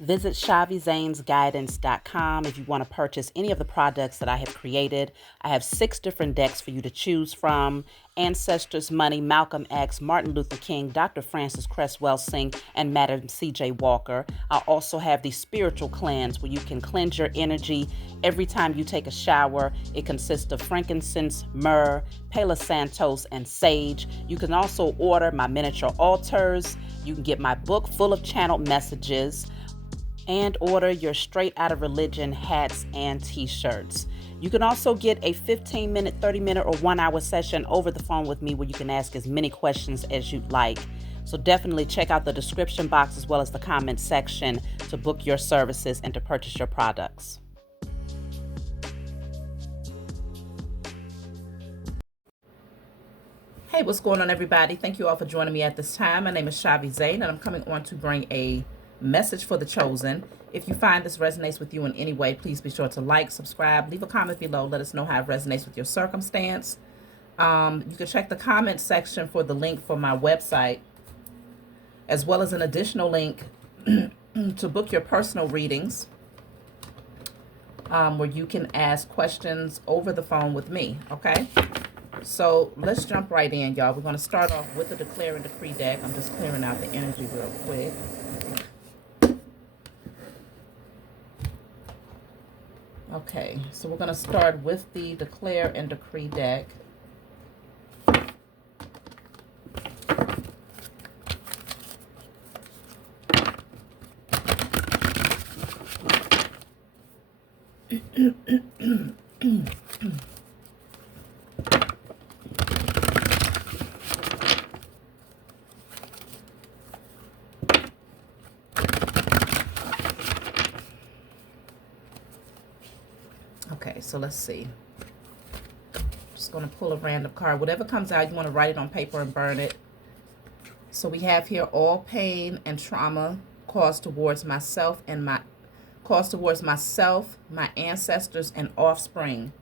Visit ShaviZanesGuidance.com if you want to purchase any of the products that I have created. I have 6 different decks for you to choose from: Ancestors Money, Malcolm X, Martin Luther King, Dr. Francis Cresswell Singh, and Madam C.J. Walker. I also have the Spiritual Cleanse, where you can cleanse your energy every time you take a shower. It consists of frankincense, myrrh, Palo Santos, and sage. You can also order my miniature altars. You can get my book full of channeled messages, and order your Straight Outta Religion hats and t-shirts. You can also get a 15-minute, 30-minute, or 1-hour session over the phone with me where you can ask as many questions as you'd like. So definitely check out the description box as well as the comment section to book your services and to purchase your products. Hey, what's going on, everybody? Thank you all for joining me at this time. My name is Shavi Zane, and I'm coming on to bring a message for the chosen. If you find this resonates with you in any way, please be sure to like, subscribe, leave a comment below. Let us know how it resonates with your circumstance. You can check the comment section for the link for my website, as well as an additional link to book your personal readings, where you can ask questions over the phone with me, okay? So let's jump right in, y'all. We're going to start off with the Declare and Decree deck. I'm just clearing out the energy real quick. Okay, so we're going to start with the Declare and Decree deck. Okay, so let's see. Just going to pull a random card. Whatever comes out, you want to write it on paper and burn it. So we have here: all pain and trauma caused towards myself, my ancestors, and offspring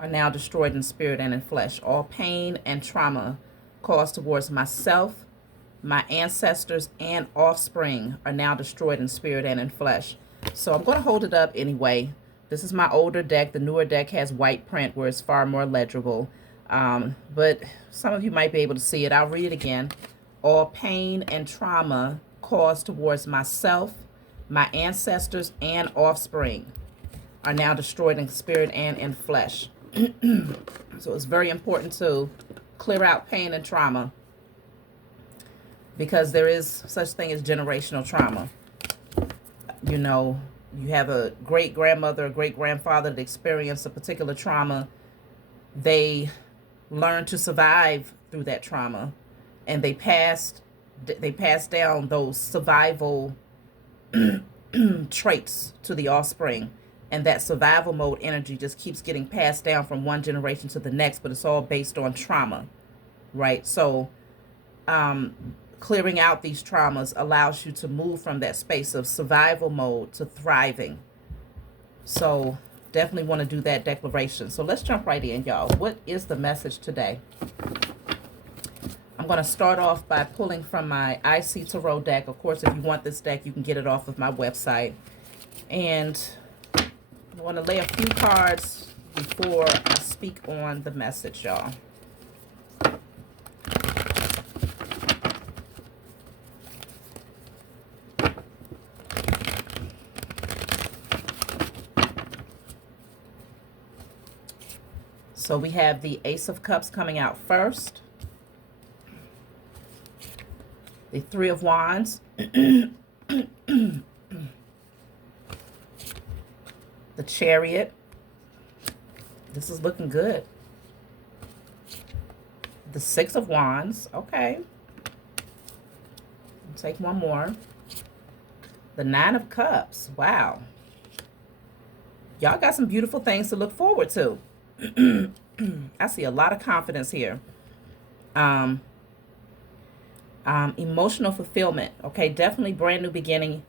are now destroyed in spirit and in flesh. All pain and trauma caused towards myself, my ancestors, and offspring are now destroyed in spirit and in flesh. So I'm going to hold it up anyway. This is my older deck. The newer deck has white print where it's far more legible. But some of you might be able to see it. I'll read it again. All pain and trauma caused towards myself, my ancestors, and offspring are now destroyed in spirit and in flesh. So it's very important to clear out pain and trauma, because there is such thing as generational trauma. You know, you have a great-grandmother, a great-grandfather that experienced a particular trauma. They learned to survive through that trauma, and they passed down those survival traits to the offspring. And that survival mode energy just keeps getting passed down from one generation to the next, but it's all based on trauma, right? So clearing out these traumas allows you to move from that space of survival mode to thriving. So definitely want to do that declaration. So let's jump right in, y'all. What is the message today? I'm going to start off by pulling from my IC Tarot deck. Of course, if you want this deck, you can get it off of my website. And I want to lay a few cards before I speak on the message, y'all. So we have the Ace of Cups coming out first. The Three of Wands. The Chariot. This is looking good. The Six of Wands. Okay. I'll take one more. The Nine of Cups. Wow. Y'all got some beautiful things to look forward to. I see a lot of confidence here. Emotional fulfillment. Okay, definitely brand new beginning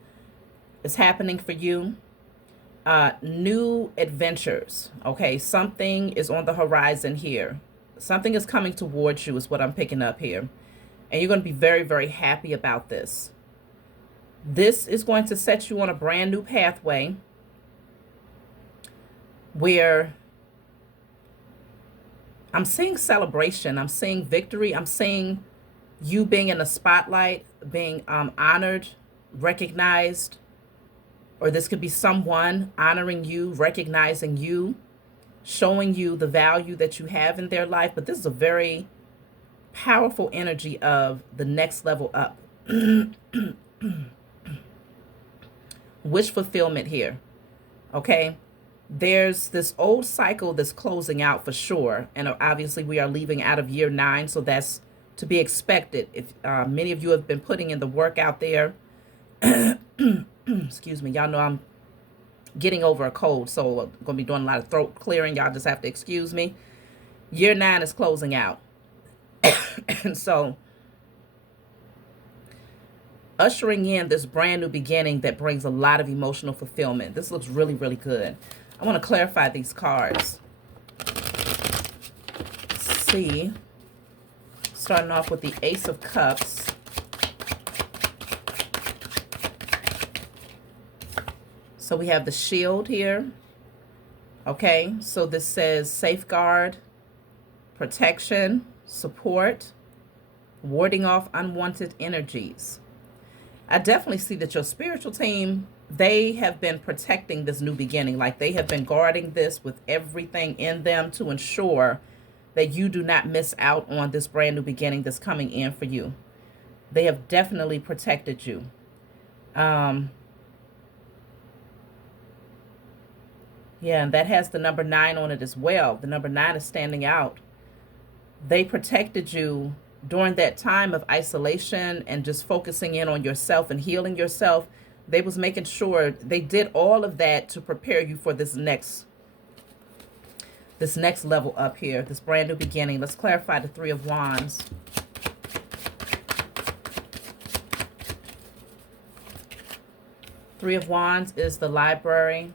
is happening for you. New adventures. Okay, something is on the horizon here. Something is coming towards you is what I'm picking up here. And you're going to be very, very happy about this. This is going to set you on a brand new pathway where I'm seeing celebration, I'm seeing victory, I'm seeing you being in the spotlight, being honored, recognized, or this could be someone honoring you, recognizing you, showing you the value that you have in their life. But this is a very powerful energy of the next level up. Wish fulfillment here, okay? There's this old cycle that's closing out for sure. And obviously we are leaving out of year 9, so that's to be expected. If many of you have been putting in the work out there, excuse me, y'all know I'm getting over a cold, so I'm going to be doing a lot of throat clearing. Y'all just have to excuse me. Year 9 is closing out. And so ushering in this brand new beginning that brings a lot of emotional fulfillment. This looks really, really good. I want to clarify these cards. Let's see. Starting off with the Ace of Cups. So we have the shield here. Okay, so this says safeguard, protection, support, warding off unwanted energies. I definitely see that your spiritual team, they have been protecting this new beginning. Like they have been guarding this with everything in them to ensure that you do not miss out on this brand new beginning that's coming in for you. They have definitely protected you. Yeah, and that has the number 9 on it as well. The number 9 is standing out. They protected you during that time of isolation and just focusing in on yourself and healing yourself. They was making sure they did all of that to prepare you for this next level up here, this brand new beginning. Let's clarify the 3 of Wands. Three of Wands is the library.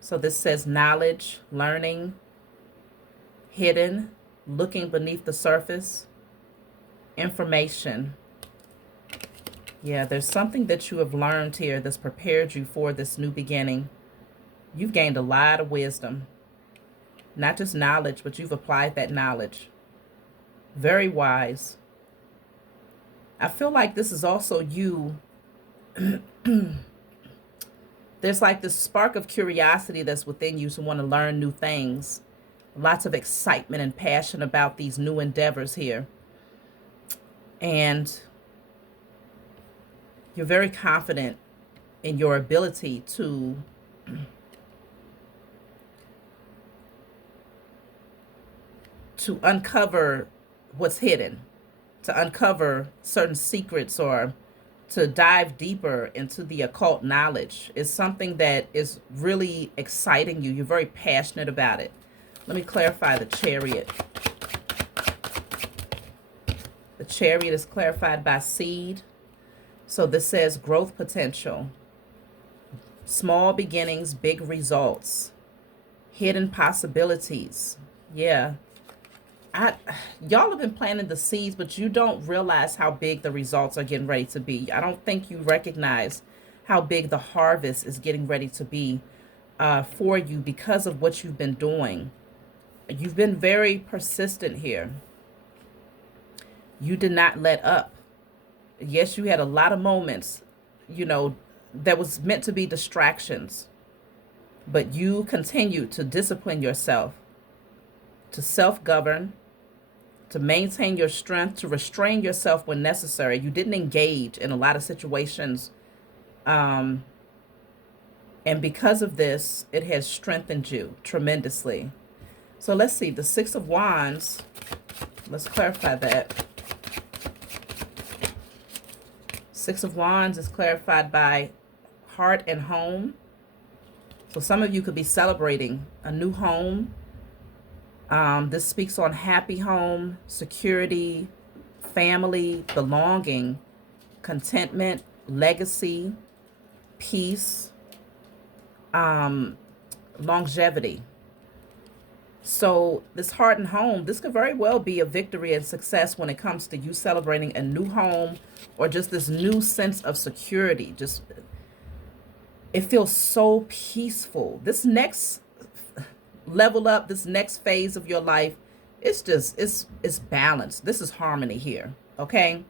So this says knowledge, learning, hidden, looking beneath the surface, information. Yeah, there's something that you have learned here that's prepared you for this new beginning. You've gained a lot of wisdom. Not just knowledge, but you've applied that knowledge. Very wise. I feel like this is also you. There's like this spark of curiosity that's within you to want to learn new things. Lots of excitement and passion about these new endeavors here. And you're very confident in your ability to uncover what's hidden, to uncover certain secrets, or to dive deeper into the occult knowledge. Is something that is really exciting you. You're very passionate about it. Let me clarify the Chariot. The Chariot is clarified by seed. So this says growth potential, small beginnings, big results, hidden possibilities. Yeah. Y'all have been planting the seeds, but you don't realize how big the results are getting ready to be. I don't think you recognize how big the harvest is getting ready to be for you because of what you've been doing. You've been very persistent here. You did not let up. Yes, you had a lot of moments, you know, that was meant to be distractions, but you continued to discipline yourself, to self-govern, to maintain your strength, to restrain yourself when necessary. You didn't engage in a lot of situations. And because of this, it has strengthened you tremendously. So let's see, the 6 of Wands, let's clarify that. 6 of Wands is clarified by heart and home. So some of you could be celebrating a new home. This speaks on happy home, security, family, belonging, contentment, legacy, peace, longevity. So this hardened home, this could very well be a victory and success when it comes to you celebrating a new home or just this new sense of security. Just it feels so peaceful. This next level up, this next phase of your life, it's balanced. This is harmony here. Okay?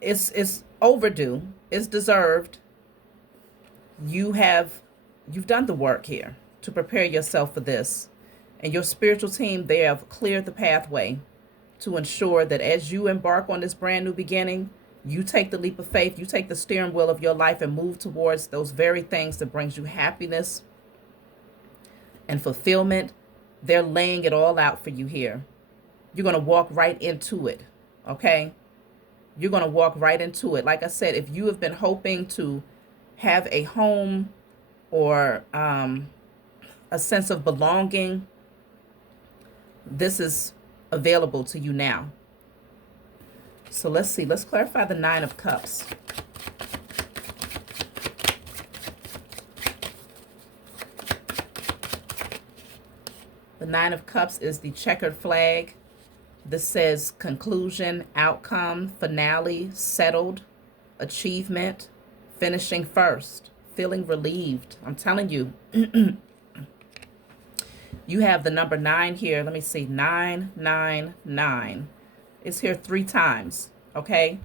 It's overdue. It's deserved. You've done the work here to prepare yourself for this. And your spiritual team, they have cleared the pathway to ensure that as you embark on this brand new beginning, you take the leap of faith, you take the steering wheel of your life and move towards those very things that brings you happiness and fulfillment. They're laying it all out for you here. You're going to walk right into it. Okay? You're going to walk right into it. Like I said, if you have been hoping to have a home or a sense of belonging, this is available to you now. So let's see. Let's clarify the Nine of Cups. The Nine of Cups is the checkered flag. This says conclusion, outcome, finale, settled, achievement, finishing first, feeling relieved. I'm telling you, you have the number 9 here. Let me see. 999. It's here 3 times. Okay.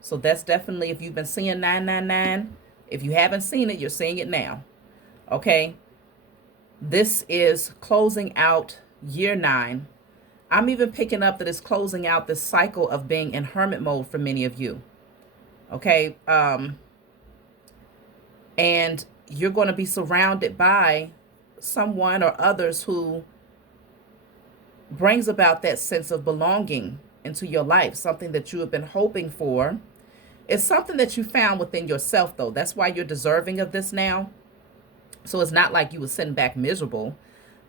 So that's definitely, if you've been seeing 999, if you haven't seen it, you're seeing it now. Okay. This is closing out year 9. I'm even picking up that it's closing out this cycle of being in hermit mode for many of you. Okay. And you're going to be surrounded by someone or others who brings about that sense of belonging into your life, something that you have been hoping for. It's something that you found within yourself, though. That's why you're deserving of this now. So it's not like you were sitting back miserable,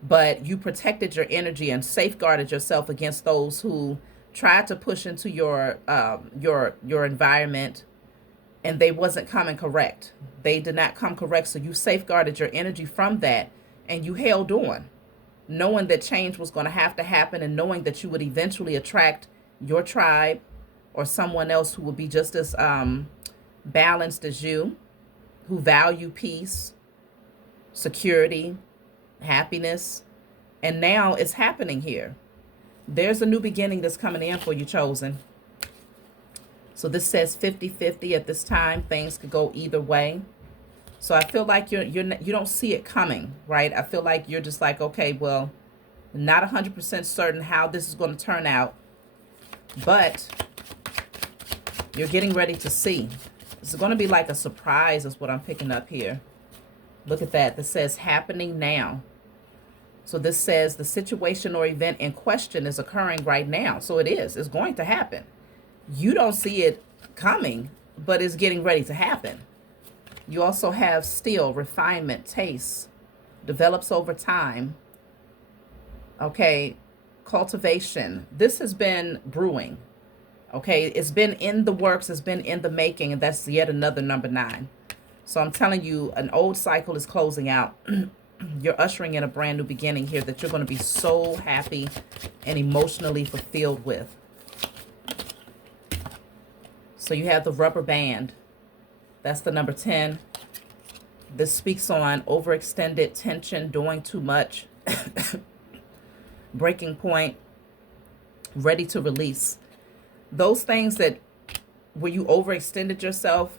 but you protected your energy and safeguarded yourself against those who tried to push into your environment, and they wasn't coming correct. They did not come correct, so you safeguarded your energy from that, and you held on, knowing that change was going to happen, and knowing that you would eventually attract your tribe or someone else who would be just as balanced as you, who value peace, security, happiness. And now it's happening here. There's a new beginning that's coming in for you, chosen. So this says 50-50 at this time. Things could go either way. So I feel like you don't see it coming, right? I feel like you're just like, okay, well, not 100% certain how this is going to turn out, but you're getting ready to see. It's going to be like a surprise is what I'm picking up here. Look at that. This says happening now. So this says the situation or event in question is occurring right now. So it is. It's going to happen. You don't see it coming, but it's getting ready to happen. You also have still, refinement, taste, develops over time. Okay, cultivation. This has been brewing. Okay, it's been in the works. It's been in the making, and that's yet another number 9. So I'm telling you, an old cycle is closing out. You're ushering in a brand new beginning here that you're going to be so happy and emotionally fulfilled with. So you have the rubber band. That's the number 10. This speaks on overextended tension, doing too much, breaking point, ready to release. Those things that where you overextended yourself,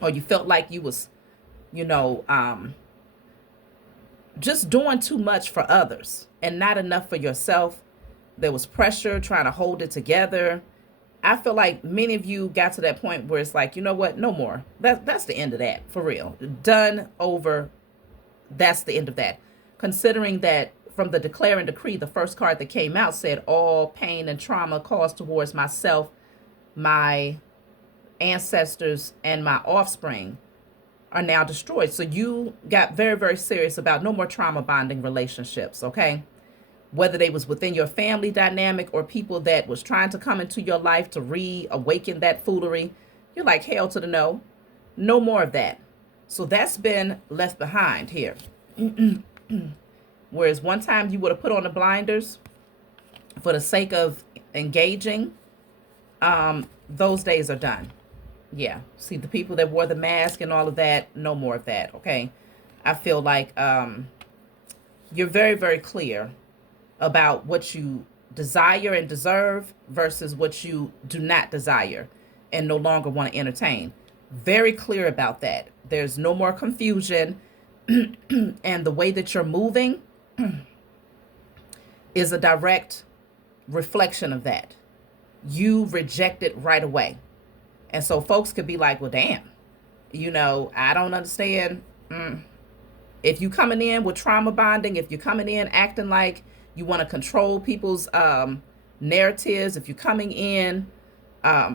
or you felt like you was, just doing too much for others and not enough for yourself. There was pressure trying to hold it together. I feel like many of you got to that point where it's like, you know what? No more. That's the end of that, for real. Done, over. That's the end of that. Considering that from the declare and decree, the first card that came out said all pain and trauma caused towards myself, my ancestors, and my offspring are now destroyed. So you got very, very serious about no more trauma bonding relationships, okay? Whether they was within your family dynamic or people that was trying to come into your life to reawaken that foolery, you're like, hell to the no. No more of that. So that's been left behind here. Whereas one time you would have put on the blinders for the sake of engaging, those days are done. Yeah. See, the people that wore the mask and all of that, no more of that. Okay. I feel like you're very, very clear about what you desire and deserve versus what you do not desire and no longer want to entertain. Very clear about that. There's no more confusion. And the way that you're moving is a direct reflection of that. You reject it right away. And so folks could be like, well, damn, I don't understand. If you coming in with trauma bonding, if you're coming in acting like you want to control people's narratives, if you're coming in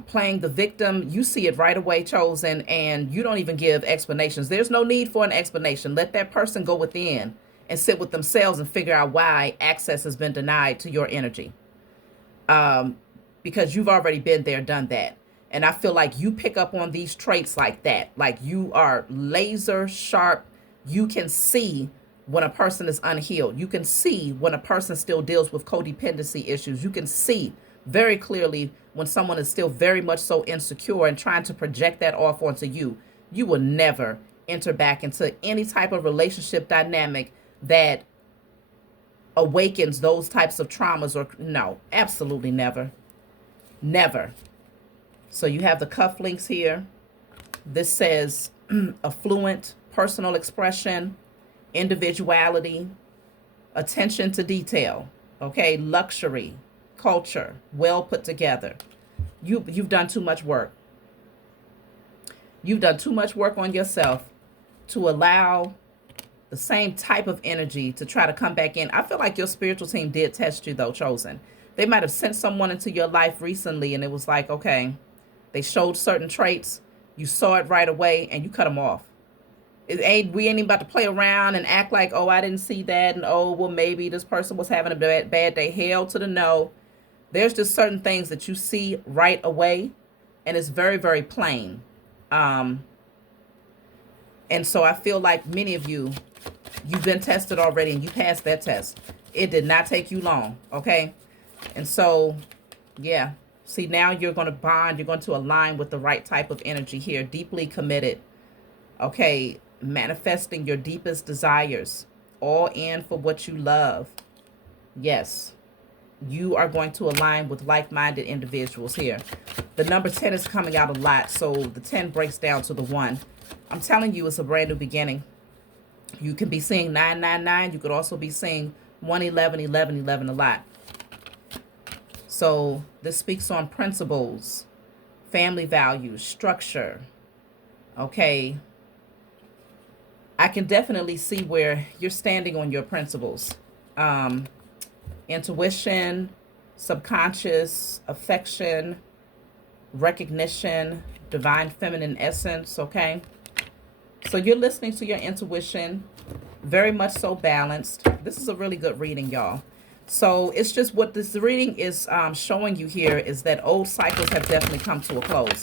playing the victim, you see it right away, Chosen, and you don't even give explanations. There's no need for an explanation. Let that person go within and sit with themselves and figure out why access has been denied to your energy. Because you've already been there, done that. And I feel like you pick up on these traits like that. Like you are laser sharp. You can see when a person is unhealed. You can see when a person still deals with codependency issues. You can see very clearly when someone is still very much so insecure and trying to project that off onto you. You will never enter back into any type of relationship dynamic that awakens those types of traumas, or no, absolutely never. Never. So you have the cufflinks here. This says affluent, personal expression, individuality, attention to detail, okay, luxury, culture, well put together. You've done too much work. You've done too much work on yourself to allow the same type of energy to try to come back in. I feel like your spiritual team did test you though, Chosen. They might have sent someone into your life recently and it was like, okay, they showed certain traits, you saw it right away and you cut them off. We ain't even about to play around and act like, oh, I didn't see that, and oh, well, maybe this person was having a bad day. Hell to the no. There's just certain things that you see right away, and it's very, very plain. And so I feel like many of you, you've been tested already, and you passed that test. It did not take you long, okay? And so, yeah. See, now you're going to bond. You're going to align with the right type of energy here. Deeply committed, okay? Manifesting your deepest desires, all in for what you love. Yes, you are going to align with like-minded individuals here. The number 10 is coming out a lot, so the 10 breaks down to the 1. I'm telling you, it's a brand new beginning. You can be seeing 999. You could also be seeing 111, 11, 11 a lot. So this speaks on principles, family values, structure, okay? I can definitely see where you're standing on your principles. Intuition, subconscious, affection, recognition, divine feminine essence, okay? So you're listening to your intuition, very much so balanced. This is a really good reading, y'all. So it's just what this reading is showing you here is that old cycles have definitely come to a close.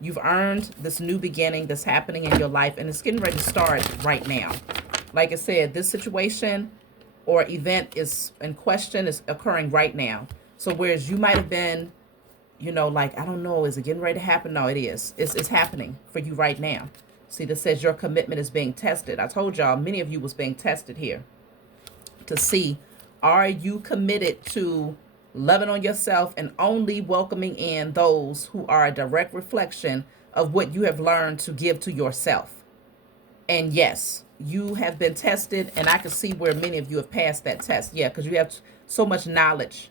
You've earned this new beginning that's happening in your life, and it's getting ready to start right now. Like I said, this situation or event is in question is occurring right now. So whereas you might have been, like, I don't know, is it getting ready to happen? No, it is. It's happening for you right now. See, this says your commitment is being tested. I told y'all, many of you was being tested here to see, are you committed to loving on yourself and only welcoming in those who are a direct reflection of what you have learned to give to yourself. And yes, you have been tested, and I can see where many of you have passed that test. Yeah, because you have so much knowledge.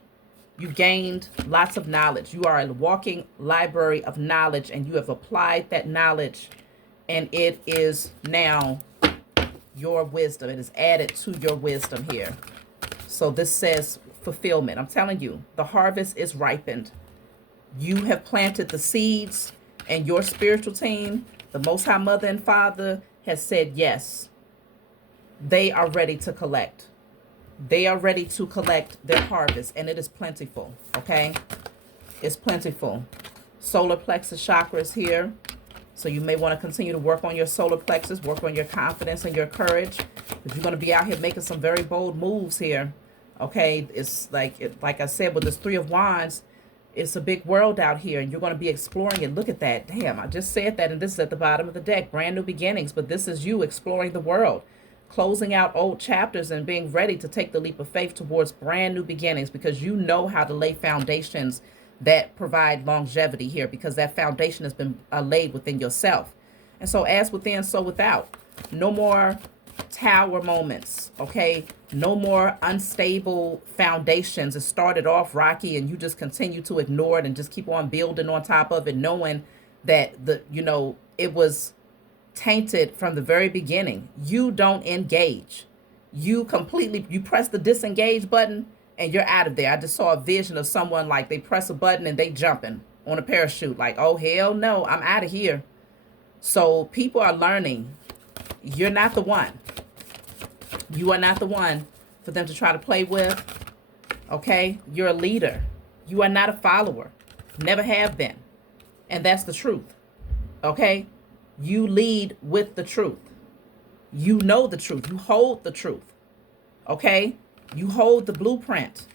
You've gained lots of knowledge. You are a walking library of knowledge, and you have applied that knowledge, and it is now your wisdom. It is added to your wisdom here. So this says fulfillment. I'm telling you, the harvest is ripened. You have planted the seeds, and your spiritual team, the Most High Mother and Father, has said yes. They are ready to collect. They are ready to collect their harvest, and it is plentiful, okay? It's plentiful. Solar plexus chakras here. So you may want to continue to work on your solar plexus, work on your confidence and your courage. Because you're going to be out here making some very bold moves here. Okay, it's like I said, with this Three of Wands, it's a big world out here, and you're going to be exploring it. Look at that. Damn, I just said that, and this is at the bottom of the deck. Brand new beginnings, but this is you exploring the world, closing out old chapters and being ready to take the leap of faith towards brand new beginnings, because you know how to lay foundations that provide longevity here, because that foundation has been laid within yourself. And so as within, so without. No more tower moments, okay? No more unstable foundations. It started off rocky and you just continue to ignore it and just keep on building on top of it, knowing that it was tainted from the very beginning. You don't engage. You press the disengage button and you're out of there. I just saw a vision of someone like they press a button and they jumping on a parachute, like, oh hell no, I'm out of here. So people are learning you're not the one. You are not the one for them to try to play with. Okay? You're a leader. You are not a follower. Never have been. And that's the truth. Okay? You lead with the truth. You know the truth. You hold the truth. Okay? You hold the blueprint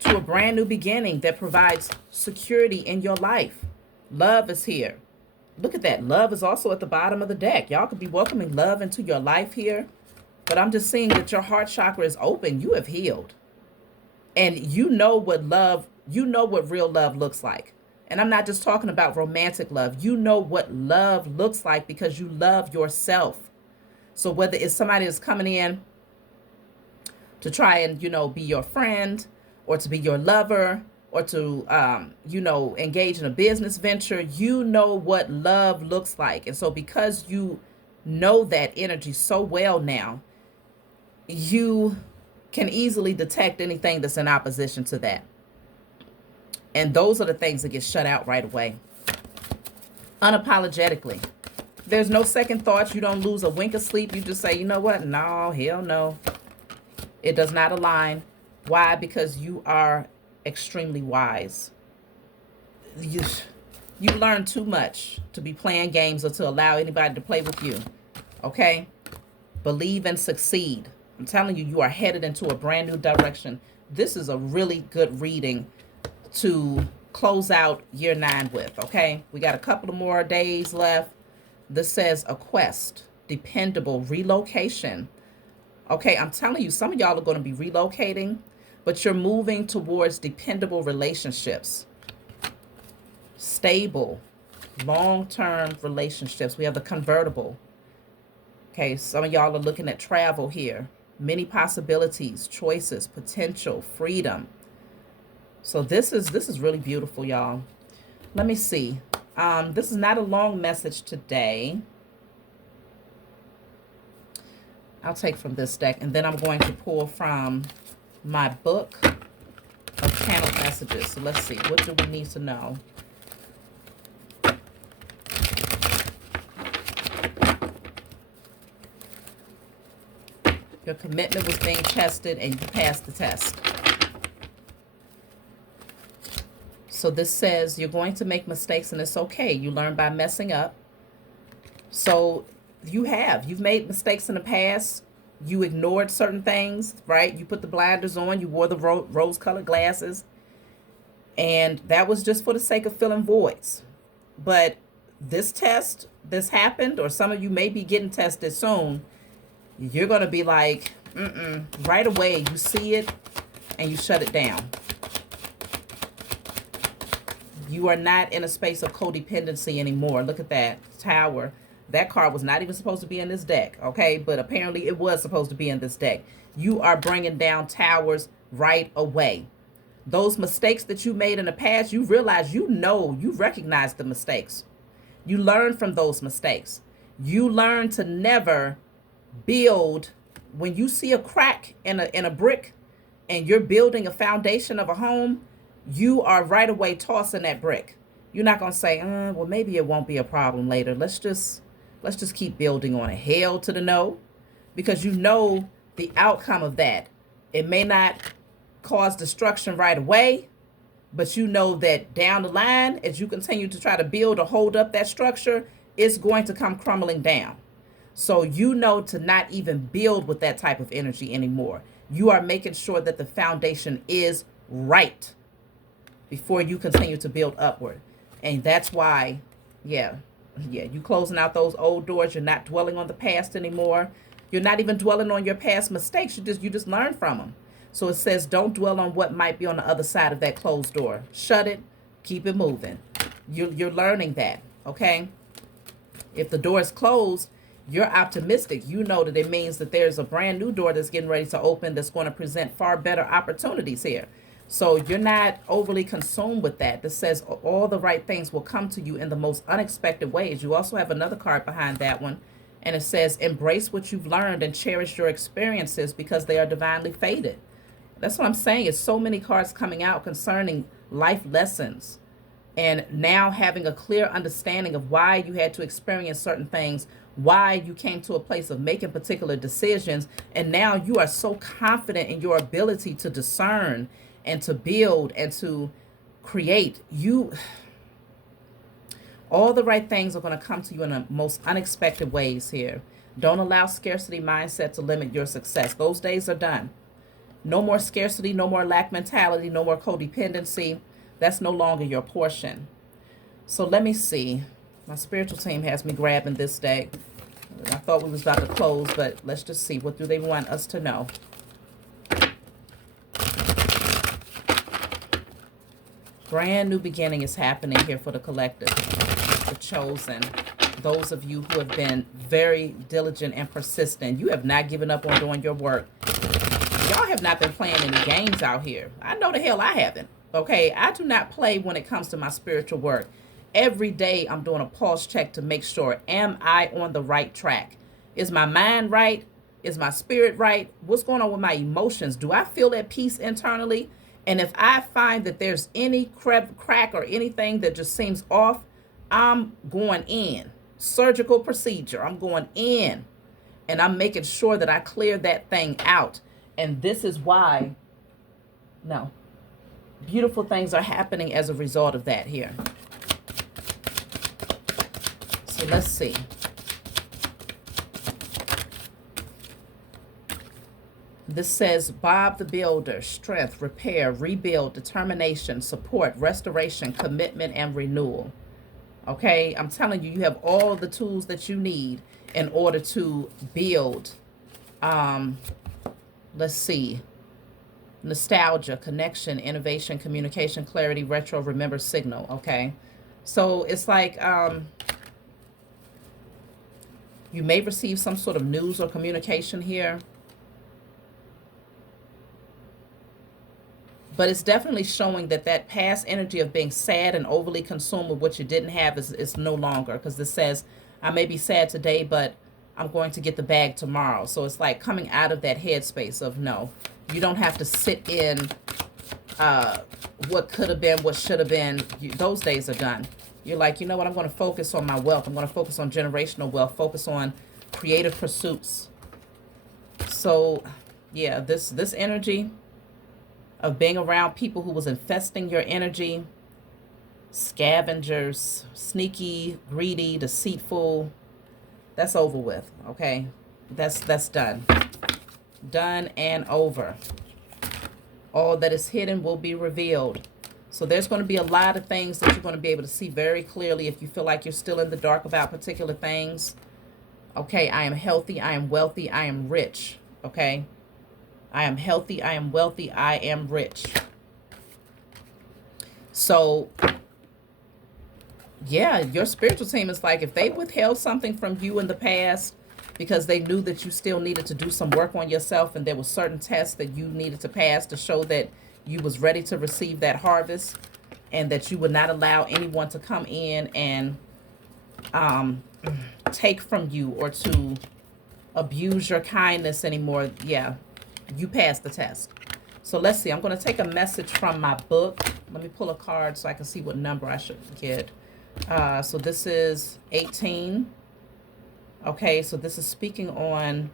to a brand new beginning that provides security in your life. Love is here. Look at that. Love is also at the bottom of the deck. Y'all could be welcoming love into your life here. But I'm just seeing that your heart chakra is open. You have healed. And you know what real love looks like. And I'm not just talking about romantic love. You know what love looks like because you love yourself. So whether it's somebody that's coming in to try and, be your friend, or to be your lover, or to, engage in a business venture, you know what love looks like. And so because you know that energy so well now, you can easily detect anything that's in opposition to that. And those are the things that get shut out right away. Unapologetically. There's no second thoughts. You don't lose a wink of sleep. You just say, you know what? No, hell no. It does not align. Why? Because you are extremely wise. You learn too much to be playing games or to allow anybody to play with you. Okay? Believe and succeed. I'm telling you, you are headed into a brand new direction. This is a really good reading to close out year 9 with. Okay? We got a couple of more days left. This says a quest, dependable, relocation. Okay, I'm telling you, some of y'all are going to be relocating, but you're moving towards dependable relationships, stable, long-term relationships. We have the convertible. Okay, some of y'all are looking at travel here. Many possibilities, choices, potential, freedom. So this is really beautiful, y'all. Let me see. This is not a long message today. I'll take from this deck, and then I'm going to pull from my book of channeled messages. So let's see. What do we need to know? Your commitment was being tested, and you passed the test. So this says you're going to make mistakes, and it's okay. You learn by messing up. So you've made mistakes in the past. You ignored certain things, right? You put the blinders on. You wore the rose-colored glasses. And that was just for the sake of filling voids. But this test, this happened, or some of you may be getting tested soon. You're going to be like, right away. You see it and you shut it down. You are not in a space of codependency anymore. Look at that tower. That card was not even supposed to be in this deck, okay? But apparently it was supposed to be in this deck. You are bringing down towers right away. Those mistakes that you made in the past, you realize you recognize the mistakes. You learn from those mistakes. You learn to never build. When you see a crack in a brick and you're building a foundation of a home, you are right away tossing that brick. You're not going to say, well, maybe it won't be a problem later. Let's just keep building on it. Hell to the no, because you know the outcome of that. It may not cause destruction right away, but you know that down the line, as you continue to try to build or hold up that structure, it's going to come crumbling down. So you know to not even build with that type of energy anymore. You are making sure that the foundation is right before you continue to build upward. And that's why, yeah, you closing out those old doors. You're not dwelling on the past anymore. You're not even dwelling on your past mistakes. You just learn from them. So it says, don't dwell on what might be on the other side of that closed door. Shut it. Keep it moving. You're learning that, okay? If the door is closed, you're optimistic. You know that it means that there's a brand new door that's getting ready to open that's going to present far better opportunities here. So you're not overly consumed with that. That says all the right things will come to you in the most unexpected ways. You also have another card behind that one, and it says, embrace what you've learned and cherish your experiences because they are divinely fated. That's what I'm saying. It's so many cards coming out concerning life lessons, and now having a clear understanding of why you had to experience certain things, why you came to a place of making particular decisions, and now you are so confident in your ability to discern and to build and to create. All the right things are going to come to you in the most unexpected ways here. Don't allow scarcity mindset to limit your success. Those days are done. No more scarcity, no more lack mentality, no more codependency. That's no longer your portion. So let me see. My spiritual team has me grabbing this day. I thought we was about to close, but let's just see. What do they want us to know? Brand new beginning is happening here for the collective, the chosen. Those of you who have been very diligent and persistent. You have not given up on doing your work. Y'all have not been playing any games out here. I know the hell I haven't. Okay, I do not play when it comes to my spiritual work. Every day I'm doing a pulse check to make sure, am I on the right track? Is my mind right? Is my spirit right? What's going on with my emotions? Do I feel at peace internally? And if I find that there's any crack or anything that just seems off, I'm going in. Surgical procedure. I'm going in. And I'm making sure that I clear that thing out. And this is why, no, beautiful things are happening as a result of that here. So let's see. This says, Bob the Builder, strength, repair, rebuild, determination, support, restoration, commitment, and renewal. Okay, I'm telling you, you have all the tools that you need in order to build. Let's see. Nostalgia, connection, innovation, communication, clarity, retro, remember, signal. Okay, so it's like you may receive some sort of news or communication here. But it's definitely showing that that past energy of being sad and overly consumed with what you didn't have is no longer. Because this says, I may be sad today, but I'm going to get the bag tomorrow. So it's like coming out of that headspace of, no, you don't have to sit in what could have been, what should have been. Those days are done. You're like, you know what, I'm going to focus on my wealth. I'm going to focus on generational wealth, focus on creative pursuits. So, yeah, this energy of being around people who was infesting your energy, scavengers, sneaky, greedy, deceitful, that's over with, okay? That's done. Done and over. All that is hidden will be revealed. So there's going to be a lot of things that you're going to be able to see very clearly if you feel like you're still in the dark about particular things. Okay, I am healthy, I am wealthy, I am rich, okay? I am healthy, I am wealthy, I am rich. So, yeah, your spiritual team is like, if they withheld something from you in the past because they knew that you still needed to do some work on yourself and there were certain tests that you needed to pass to show that you was ready to receive that harvest and that you would not allow anyone to come in and take from you or to abuse your kindness anymore, yeah, you passed the test. So let's see. I'm going to take a message from my book. Let me pull a card so I can see what number I should get. So this is 18. Okay, so this is speaking on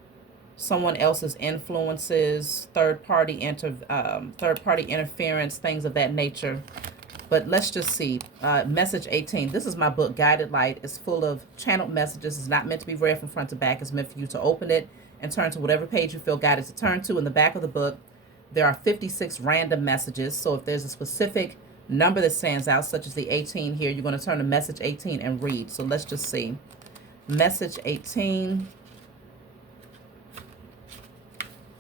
someone else's influences, third-party interference, things of that nature. But let's just see. Message 18. This is my book, Guided Light. It's full of channeled messages. It's not meant to be read from front to back. It's meant for you to open it and turn to whatever page you feel guided to turn to. In the back of the book, there are 56 random messages. So if there's a specific number that stands out, such as the 18 here, you're going to turn to message 18 and read. So let's just see. Message 18.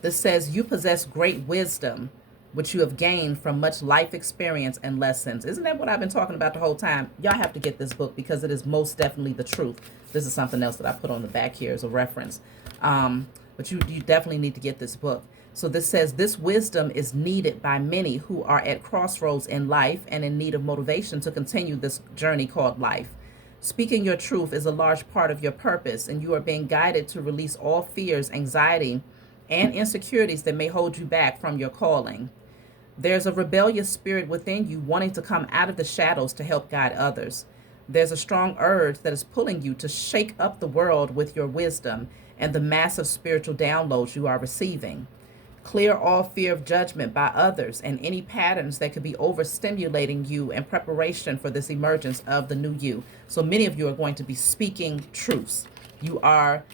This says, you possess great wisdom, which you have gained from much life experience and lessons. Isn't that what I've been talking about the whole time? Y'all have to get this book because it is most definitely the truth. This is something else that I put on the back here as a reference. But you definitely need to get this book. So this says, this wisdom is needed by many who are at crossroads in life and in need of motivation to continue this journey called life. Speaking your truth is a large part of your purpose, and you are being guided to release all fears, anxiety, and insecurities that may hold you back from your calling. There's a rebellious spirit within you wanting to come out of the shadows to help guide others. There's a strong urge that is pulling you to shake up the world with your wisdom and the massive spiritual downloads you are receiving. Clear all fear of judgment by others and any patterns that could be overstimulating you in preparation for this emergence of the new you. So many of you are going to be speaking truths. You are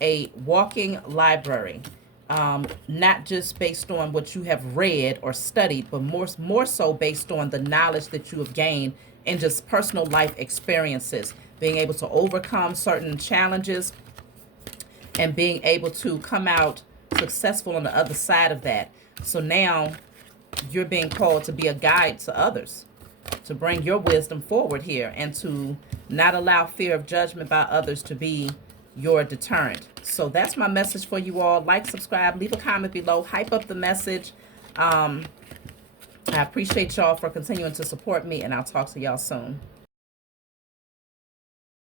a walking library. Not just based on what you have read or studied, but more so based on the knowledge that you have gained in just personal life experiences, being able to overcome certain challenges and being able to come out successful on the other side of that. So now you're being called to be a guide to others, to bring your wisdom forward here and to not allow fear of judgment by others to be your deterrent. So that's my message for you all. Like, subscribe, leave a comment below, hype up the message. I appreciate y'all for continuing to support me, and I'll talk to y'all soon.